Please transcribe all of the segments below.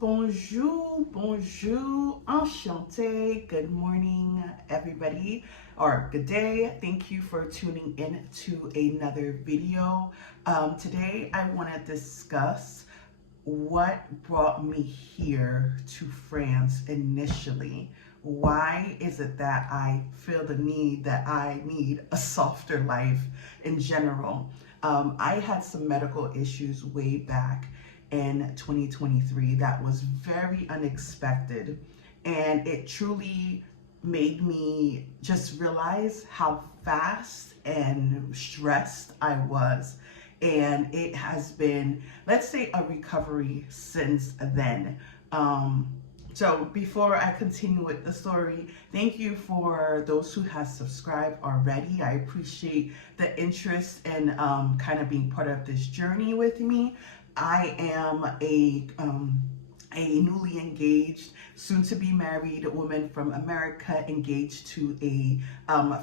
Bonjour, bonjour, enchanté. Good morning, everybody, or good day. Thank you for tuning in to another video. Today, I want to discuss what brought me here to France initially. Why is it that I feel the need that I need a softer life in general? I had some medical issues way back in 2023 that was very unexpected, and it truly made me just realize how fast and stressed I was. And it has been, let's say, a recovery since then. So before I continue with the story, thank you for those who have subscribed already. I appreciate the interest in kind of being part of this journey with me. I am a newly engaged, soon to be married woman from America, engaged to a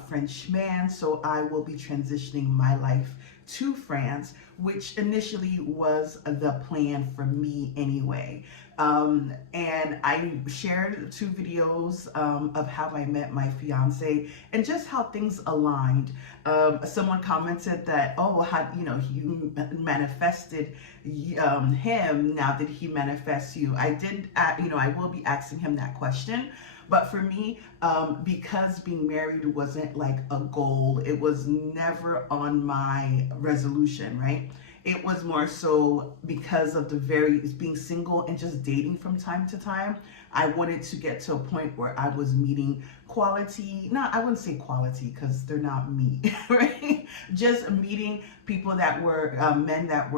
French man. So I will be transitioning my life to France, which initially was the plan for me anyway. And I shared 2 videos of how I met my fiance and just how things aligned. Someone commented that, oh, how, you manifested him, now did he manifest you? I did, I will be asking him that question. But for me, because being married wasn't like a goal, it was never on my resolution, right? It was more so because of being single and just dating from time to time. I wanted to get to a point where I was meeting quality, I wouldn't say quality because they're not me, right? Just meeting people that were men that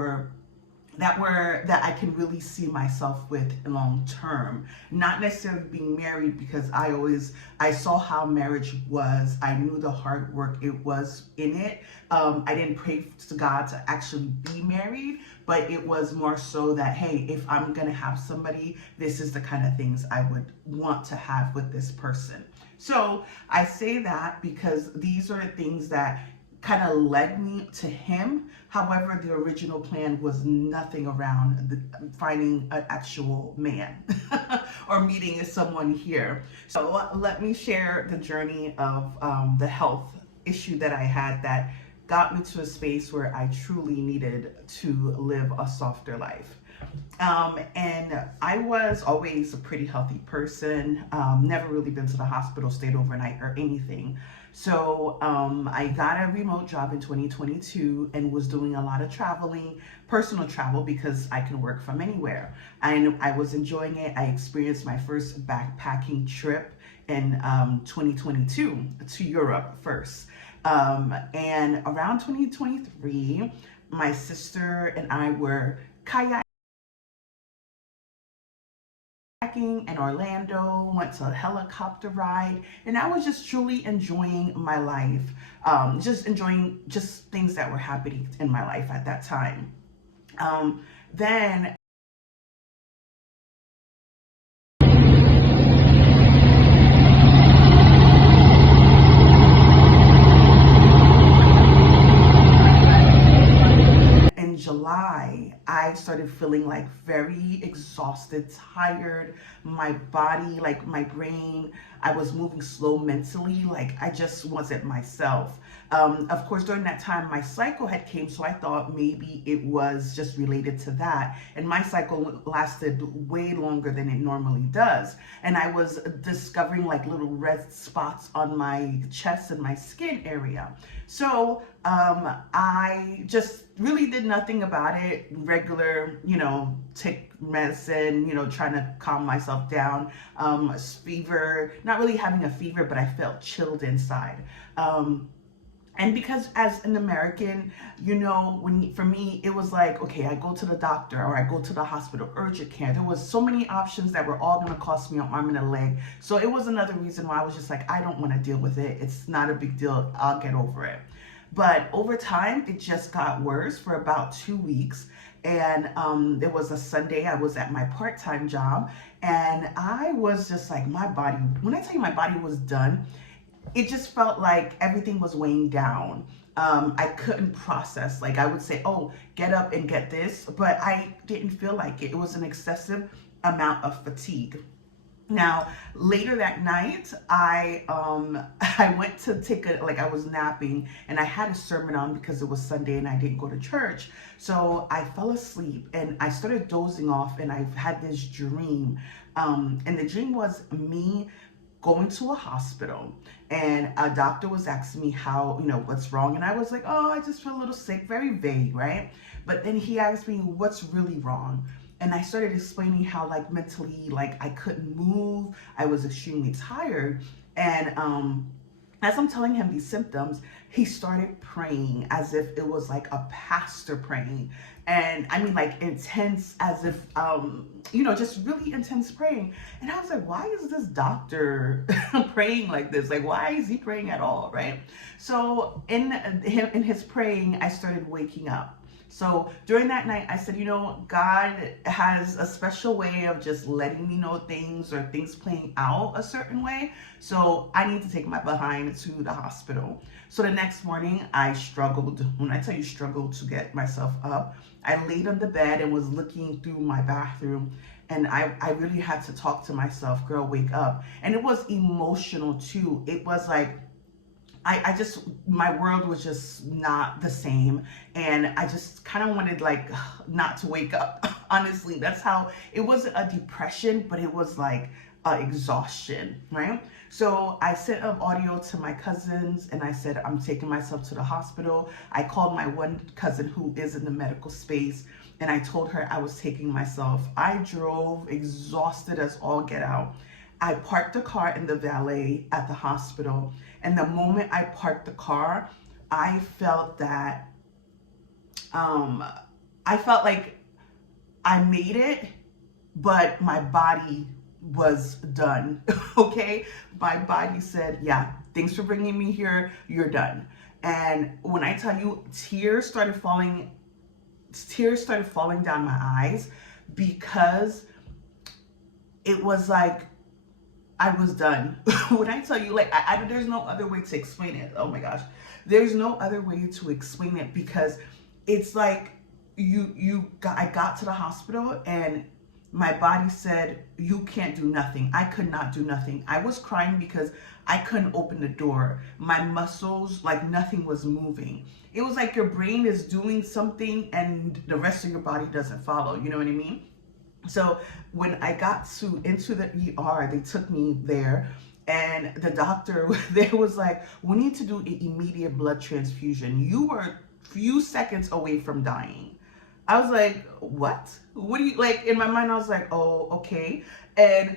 I can really see myself with long term. Not necessarily being married, because I saw how marriage was. I knew the hard work it was in it. I didn't pray to God to actually be married, but it was more so that, hey, if I'm gonna have somebody, this is the kind of things I would want to have with this person. So I say that because these are things that kind of led me to him. However, the original plan was nothing around finding an actual man or meeting someone here. So let me share the journey of the health issue that I had that got me to a space where I truly needed to live a softer life. And I was always a pretty healthy person, never really been to the hospital, stayed overnight or anything. So I got a remote job in 2022 and was doing a lot of traveling, personal travel, because I can work from anywhere. And I was enjoying it. I experienced my first backpacking trip in 2022 to Europe first. And around 2023, my sister and I were kayaking in Orlando, went to a helicopter ride, and I was just truly enjoying my life, just enjoying just things that were happening in my life at that time. Then in July, I started feeling like very exhausted, tired. My body, like my brain, I was moving slow mentally, like I just wasn't myself. Of course, during that time, my cycle had came, so I thought maybe it was just related to that. And my cycle lasted way longer than it normally does. And I was discovering like little red spots on my chest and my skin area. So I just really did nothing about it. Regular, take medicine, trying to calm myself down. Fever, not really having a fever, but I felt chilled inside. And because as an American, for me, it was like, okay, I go to the doctor or I go to the hospital, urgent care. There was so many options that were all going to cost me an arm and a leg. So it was another reason why I was just like, I don't want to deal with it. It's not a big deal. I'll get over it. But over time, it just got worse for about 2 weeks. And there was a Sunday, I was at my part-time job, and I was just like, my body, when I tell you my body was done, it just felt like everything was weighing down. I couldn't process. Like I would say, oh, get up and get this, but I didn't feel like it. It was an excessive amount of fatigue. Now, later that night, I went to take a, like I was napping and I had a sermon on because it was Sunday and I didn't go to church. So I fell asleep and I started dozing off and I had this dream. And the dream was me going to a hospital and a doctor was asking me how, what's wrong. And I was like, oh, I just feel a little sick, very vague, right? But then he asked me what's really wrong. And I started explaining how like mentally, like I couldn't move. I was extremely tired. And as I'm telling him these symptoms, he started praying as if it was like a pastor praying. And I mean like intense, as if, just really intense praying. And I was like, why is this doctor praying like this? Like, why is he praying at all, right? So in his praying, I started waking up. So during that night, I said, God has a special way of just letting me know things or things playing out a certain way. So I need to take my behind to the hospital. So the next morning, I struggled. When I tell you struggled to get myself up, I laid on the bed and was looking through my bathroom. And I really had to talk to myself, girl, wake up. And it was emotional too. It was like, my world was just not the same. And I just kind of wanted like not to wake up. Honestly, that's how, it wasn't a depression, but it was like exhaustion, right? So I sent an audio to my cousins and I said, I'm taking myself to the hospital. I called my one cousin who is in the medical space and I told her I was taking myself. I drove exhausted as all get out. I parked the car in the valet at the hospital. And the moment I parked the car, I felt that, I felt like I made it, but my body was done, okay? My body said, yeah, thanks for bringing me here, you're done. And when I tell you, tears started falling down my eyes because it was like, I was done. When I tell you, like, there's no other way to explain it. Oh my gosh. There's no other way to explain it because it's like I got to the hospital and my body said, you can't do nothing. I could not do nothing. I was crying because I couldn't open the door. My muscles, like nothing was moving. It was like your brain is doing something and the rest of your body doesn't follow. You know what I mean? So when I got into the ER, they took me there and the doctor there was like, we need to do an immediate blood transfusion. You were a few seconds away from dying. I was like, what? What do you, like, in my mind, I was like, oh, okay. And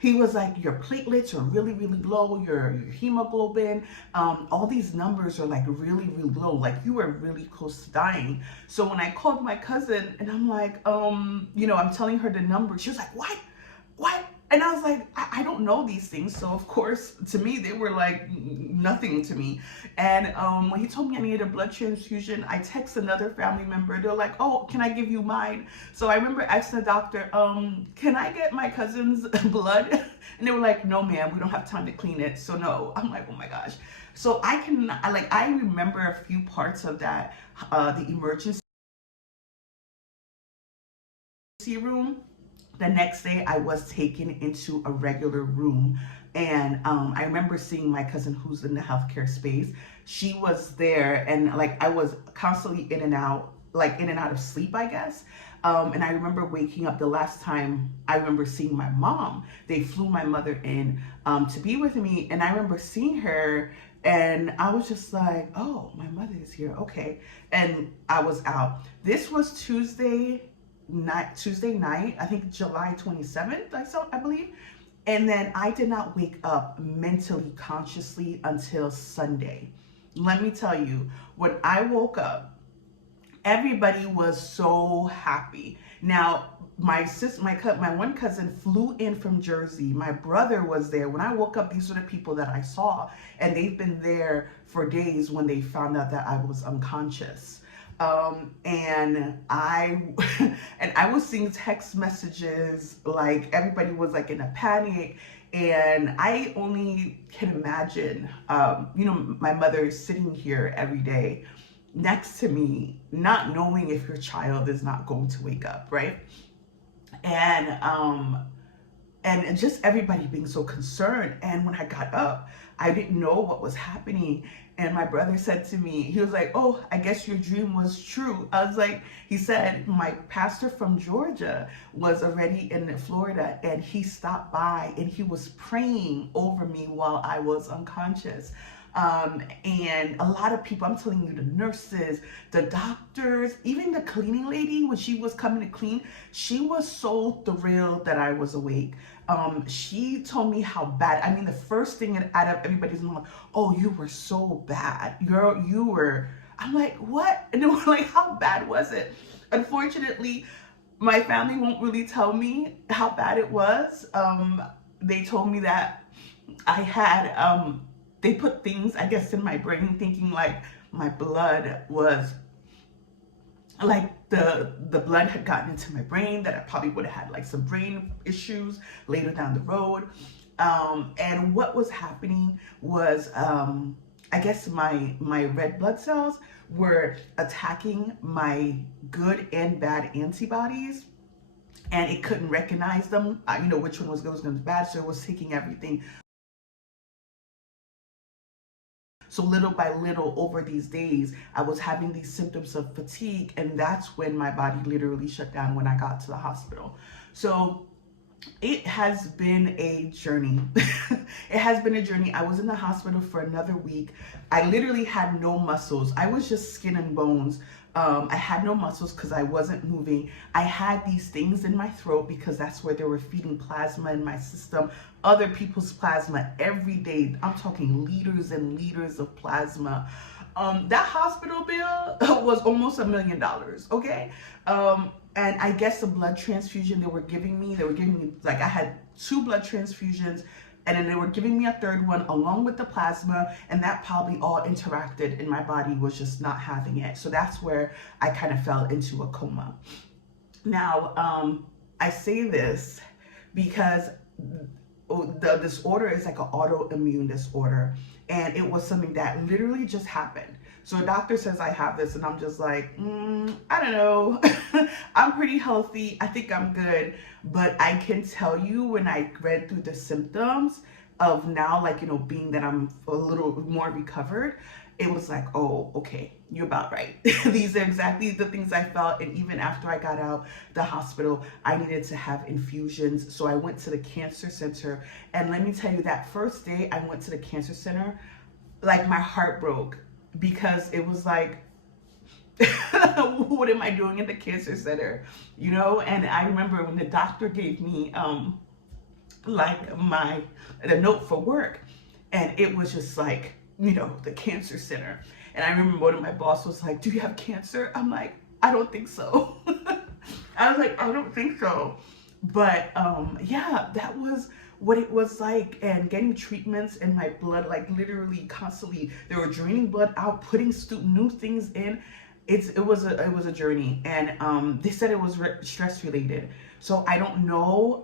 he was like, your platelets are really, really low, your hemoglobin, all these numbers are like really, really low, like you were really close to dying. So when I called my cousin and I'm like, I'm telling her the number, she was like, what? And I was like, I don't know these things. So of course, to me, they were like nothing to me. And when he told me I needed a blood transfusion, I text another family member. They're like, oh, can I give you mine? So I remember asking the doctor, can I get my cousin's blood? And they were like, no, ma'am, we don't have time to clean it. So no. I'm like, oh my gosh. So I remember a few parts of that, the emergency room. The next day I was taken into a regular room and I remember seeing my cousin who's in the healthcare space. She was there and like I was constantly in and out of sleep, I guess. And I remember waking up the last time I remember seeing my mom. They flew my mother in to be with me and I remember seeing her and I was just like, oh, my mother is here, okay. And I was out. This was Tuesday night, I think July 27th, I believe. And then I did not wake up mentally consciously until Sunday. Let me tell you, when I woke up, everybody was so happy. Now, my one cousin flew in from Jersey. My brother was there. When I woke up, these were the people that I saw, and they've been there for days when they found out that I was unconscious. And I was seeing text messages, like everybody was like in a panic. And I only can imagine, my mother is sitting here every day next to me, not knowing if your child is not going to wake up, right? And and just everybody being so concerned. And when I got up, I didn't know what was happening. And my brother said to me, he was like, "Oh, I guess your dream was true." I was like, he said, my pastor from Georgia was already in Florida, and he stopped by and he was praying over me while I was unconscious. And a lot of people, I'm telling you, the nurses, the doctors, even the cleaning lady, when she was coming to clean, she was so thrilled that I was awake. She told me how bad. I mean, the first thing out of everybody's mouth, "Oh, you were so bad. You were." I'm like, "What?" And they were like, "How bad was it?" Unfortunately, my family won't really tell me how bad it was. They told me that I had they put things, I guess, in my brain, thinking like my blood was like the blood had gotten into my brain, that I probably would have had like some brain issues later down the road. And what was happening was, I guess my red blood cells were attacking my good and bad antibodies, and it couldn't recognize them, which one was good, which one was bad. So it was taking everything. So little by little over these days, I was having these symptoms of fatigue, and that's when my body literally shut down when I got to the hospital. So it has been a journey. It has been a journey. I was in the hospital for another week. I literally had no muscles. I was just skin and bones. I had no muscles because I wasn't moving. I had these things in my throat because that's where they were feeding plasma in my system, other people's plasma every day. I'm talking liters and liters of plasma. That hospital bill was almost $1 million, okay? And I guess the blood transfusion they were giving me, like, I had 2 blood transfusions, and then they were giving me a third one along with the plasma, and that probably all interacted, and my body was just not having it. So that's where I kind of fell into a coma. Now, I say this because the disorder is like an autoimmune disorder, and it was something that literally just happened. So a doctor says I have this, and I'm just like, I don't know. I'm pretty healthy. I think I'm good. But I can tell you, when I read through the symptoms of now, like, being that I'm a little more recovered, it was like, oh, okay, you're about right. These are exactly the things I felt. And even after I got out the hospital, I needed to have infusions. So I went to the cancer center. And let me tell you, that first day I went to the cancer center, like, my heart broke, because it was like, what am I doing in the cancer center? And I remember when the doctor gave me like the note for work, and it was just like, the cancer center. And I remember one of my boss was like, "Do you have cancer?" I'm like, "I don't think so." I was like, "I don't think so." But yeah, that was what it was like. And getting treatments in my blood, like, literally constantly, they were draining blood out, putting new things in. It was a journey. And they said it was stress related. So I don't know.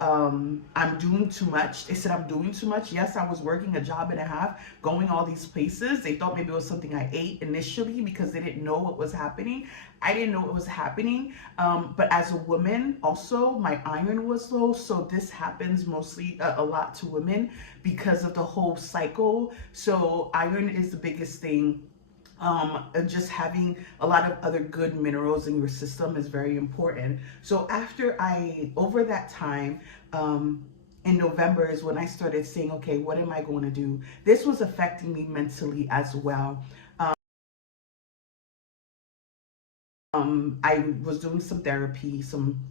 I'm doing too much. They said I'm doing too much. Yes, I was working a job and a half, going all these places. They thought maybe it was something I ate initially because they didn't know what was happening. I didn't know what was happening. But as a woman, also, my iron was low. So this happens mostly a lot to women because of the whole cycle. So iron is the biggest thing. Just having a lot of other good minerals in your system is very important. So over that time, in November is when I started saying, okay, what am I going to do? This was affecting me mentally as well. I was doing some therapy,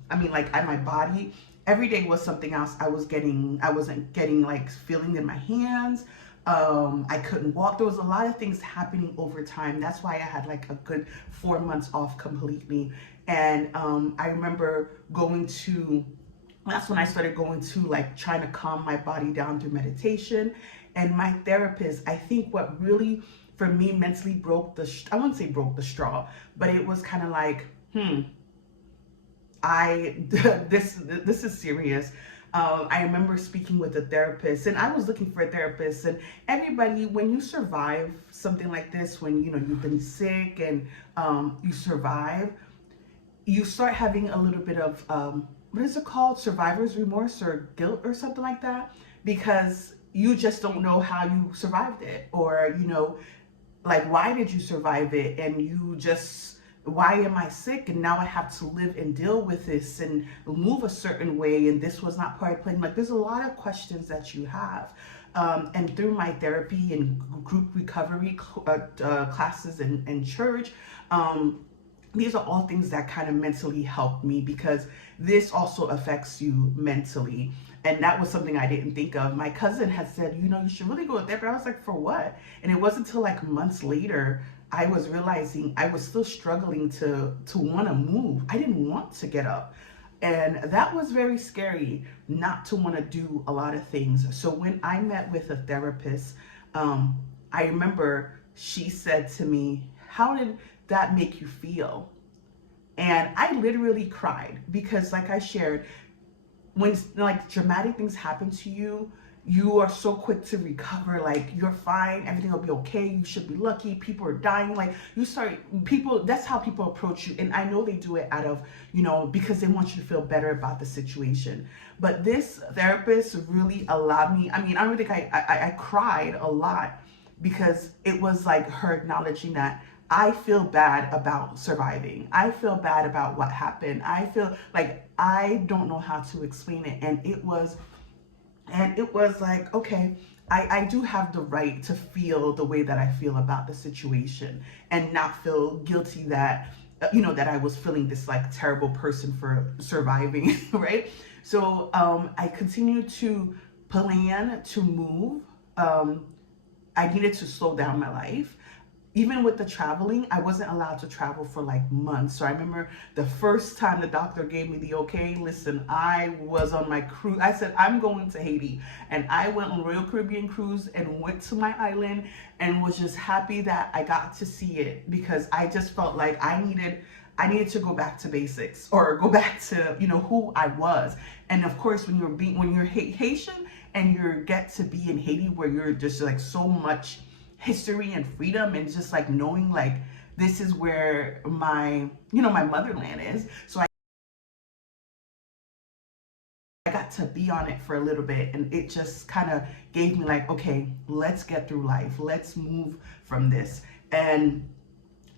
my body, every day was something else. I wasn't getting like feeling in my hands. I couldn't walk. There was a lot of things happening over time. That's why I had like a good 4 months off completely. And I remember that's when I started going to, like, trying to calm my body down through meditation. And my therapist, I think what really, for me, mentally I wouldn't say broke the straw, but it was kind of like, this is serious. I remember speaking with a therapist, and I was looking for a therapist. And everybody, when you survive something like this, when you've been sick and you survive, you start having a little bit of what is it called, survivor's remorse or guilt or something like that, because you just don't know how you survived it, or like, why did you survive it? And you just, why am I sick and now I have to live and deal with this and move a certain way, and this was not part of the plan? Like, there's a lot of questions that you have. And through my therapy and group recovery classes and church, these are all things that kind of mentally help me, because this also affects you mentally. And that was something I didn't think of. My cousin had said, you should really go to therapy. I was like, for what? And it wasn't until like months later I was realizing I was still struggling to want to move. I didn't want to get up. And that was very scary, not to want to do a lot of things. So when I met with a therapist, I remember she said to me, how did that make you feel? And I literally cried, because like I shared, when like dramatic things happen to you, you are so quick to recover, like, you're fine, everything will be okay, you should be lucky, people are dying. Like, that's how people approach you. And I know they do it out of, because they want you to feel better about the situation. But this therapist really allowed me, I don't think I cried a lot, because it was like her acknowledging that I feel bad about surviving. I feel bad about what happened. I feel like I don't know how to explain it. And it was like, okay, I do have the right to feel the way that I feel about the situation, and not feel guilty that, that I was feeling this like terrible person for surviving, right? So I continued to plan to move. I needed to slow down my life. Even with the traveling, I wasn't allowed to travel for like months. So I remember the first time the doctor gave me the okay, listen, I was on my cruise. I said, I'm going to Haiti. And I went on Royal Caribbean cruise and went to my island, and was just happy that I got to see it, because I just felt like I needed to go back to basics, or go back to, who I was. And of course, when you're Haitian and you get to be in Haiti, where you're just like so much history and freedom, and just like knowing like this is where my my motherland is. So I got to be on it for a little bit, and it just kind of gave me like, okay, let's get through life, let's move from this. And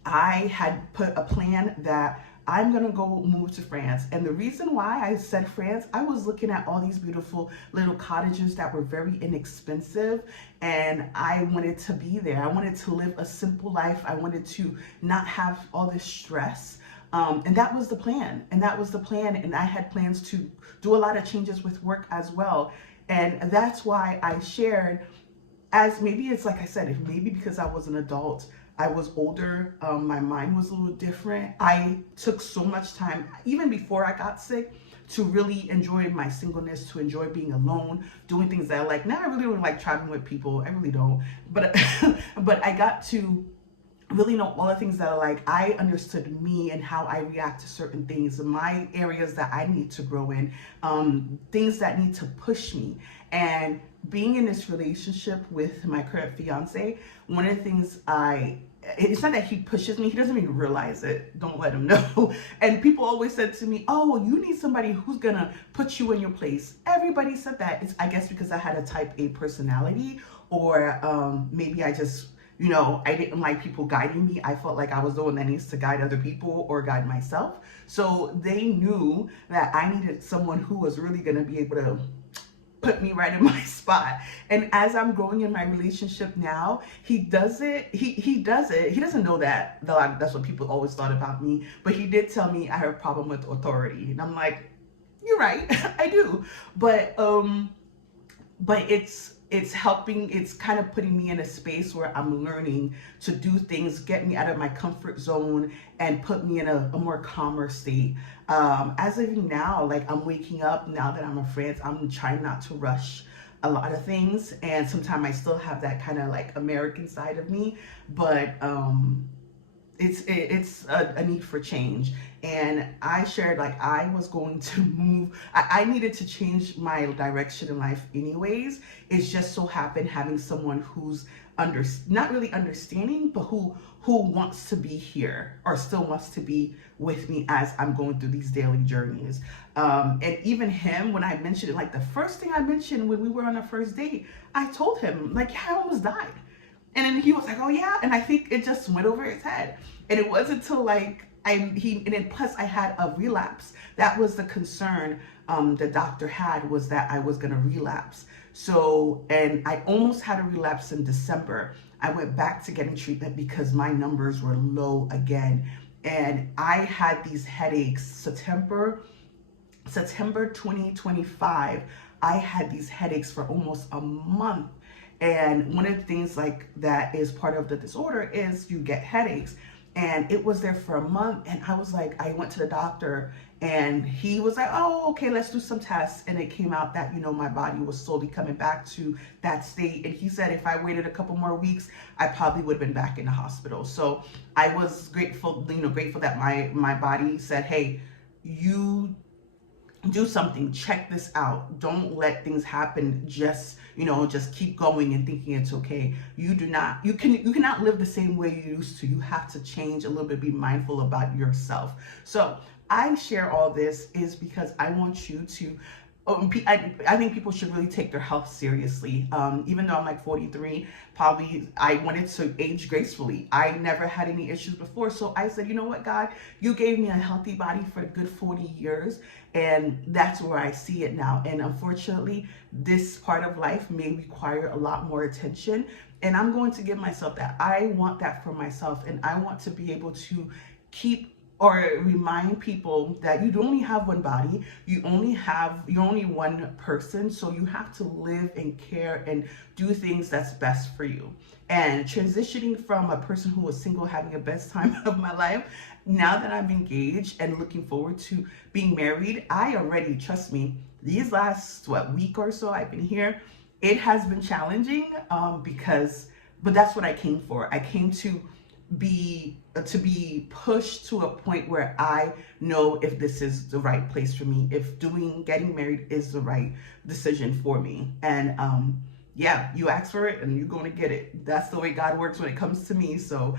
I had put a plan that I'm gonna go move to France. And the reason why I said France, I was looking at all these beautiful little cottages that were very inexpensive, and I wanted to be there. I wanted to live a simple life. I wanted to not have all this stress. And that was the plan. And I had plans to do a lot of changes with work as well. And that's why I shared, as maybe it's like I said, if maybe because I was an adult, I was older, my mind was a little different. I took so much time, even before I got sick, to really enjoy my singleness, to enjoy being alone, doing things that I like. Now I really don't like traveling with people, I really don't. But but I got to really know all the things that are like, I understood me and how I react to certain things, my areas that I need to grow in, things that need to push me. And being in this relationship with my current fiance, one of the things it's not that he pushes me, he doesn't even realize it, don't let him know. And people always said to me, oh, well, you need somebody who's gonna put you in your place. Everybody said that. It's, I guess, because I had a type A personality, or maybe I just, I didn't like people guiding me. I felt like I was the one that needs to guide other people or guide myself. So they knew that I needed someone who was really going to be able to put me right in my spot. And as I'm growing in my relationship now, he does it. He does it. He doesn't know that. That's what people always thought about me. But he did tell me I have a problem with authority. And I'm like, you're right. I do. But it's helping, it's kind of putting me in a space where I'm learning to do things, get me out of my comfort zone, and put me in a more calmer state. As of now, like, I'm waking up now that I'm in France, I'm trying not to rush a lot of things, and sometimes I still have that kind of like American side of me, but it's a need for change. And I shared like I was going to move. I needed to change my direction in life anyways. It's just so happened having someone who's not really understanding, but who wants to be here or still wants to be with me as I'm going through these daily journeys. And even him, when I mentioned it, like the first thing I mentioned when we were on our first date, I told him like, yeah, I almost died. And then he was like, "Oh yeah," and I think it just went over his head. And it wasn't until like and then plus I had a relapse. That was the concern the doctor had, was that I was gonna relapse. So, and I almost had a relapse in December. I went back to getting treatment because my numbers were low again, and I had these headaches. September 2025, I had these headaches for almost a month. And one of the things like that is part of the disorder is you get headaches. And it was there for a month. And I was like, I went to the doctor and he was like, oh, okay, let's do some tests. And it came out that, my body was slowly coming back to that state. And he said if I waited a couple more weeks, I probably would have been back in the hospital. So I was grateful, grateful that my body said, hey, you do something, check this out. Don't let things happen just keep going and thinking it's okay. You cannot live the same way you used to. You have to change a little bit, be mindful about yourself. So I share all this is because I want you to I think people should really take their health seriously. Even though I'm like 43, probably I wanted to age gracefully. I never had any issues before. So I said, you know what, God, you gave me a healthy body for a good 40 years. And that's where I see it now. And unfortunately, this part of life may require a lot more attention. And I'm going to give myself that. I want that for myself. And I want to be able to keep or remind people that you only have one body, you're only one person, so you have to live and care and do things that's best for you. And transitioning from a person who was single, having the best time of my life, now that I'm engaged and looking forward to being married, I already, trust me, these last week or so I've been here, it has been challenging but that's what I came for. I came to be pushed to a point where I know if this is the right place for me, if getting married is the right decision for me. And yeah, you ask for it and you're going to get it. That's the way God works when it comes to me. So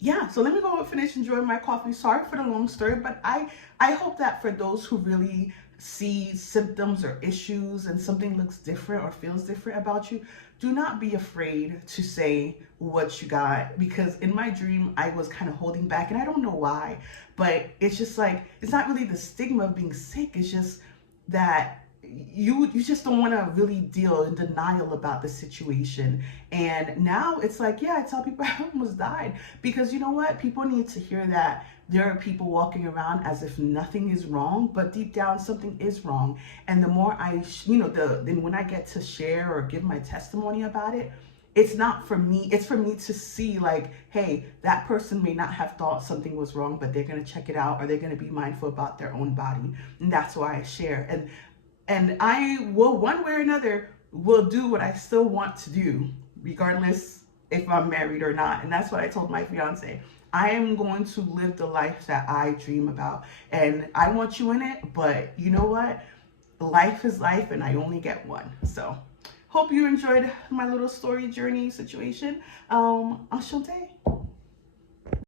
yeah, so let me go and finish enjoying my coffee. Sorry for the long story, but I hope that for those who really see symptoms or issues and something looks different or feels different about you, do not be afraid to say what you got. Because in my dream, I was kind of holding back, and I don't know why, but it's just like, it's not really the stigma of being sick. It's just that you just don't want to really deal in denial about the situation. And now it's like, yeah, I tell people I almost died, because you know what? People need to hear that there are people walking around as if nothing is wrong, but deep down something is wrong. And the more then when I get to share or give my testimony about it, it's not for me, it's for me to see like, hey, that person may not have thought something was wrong, but they're going to check it out, or they're going to be mindful about their own body. And that's why I share. And I will, one way or another, will do what I still want to do, regardless if I'm married or not. And that's what I told my fiance. I am going to live the life that I dream about. And I want you in it, but you know what? Life is life, and I only get one. So hope you enjoyed my little story journey situation. Enchanté.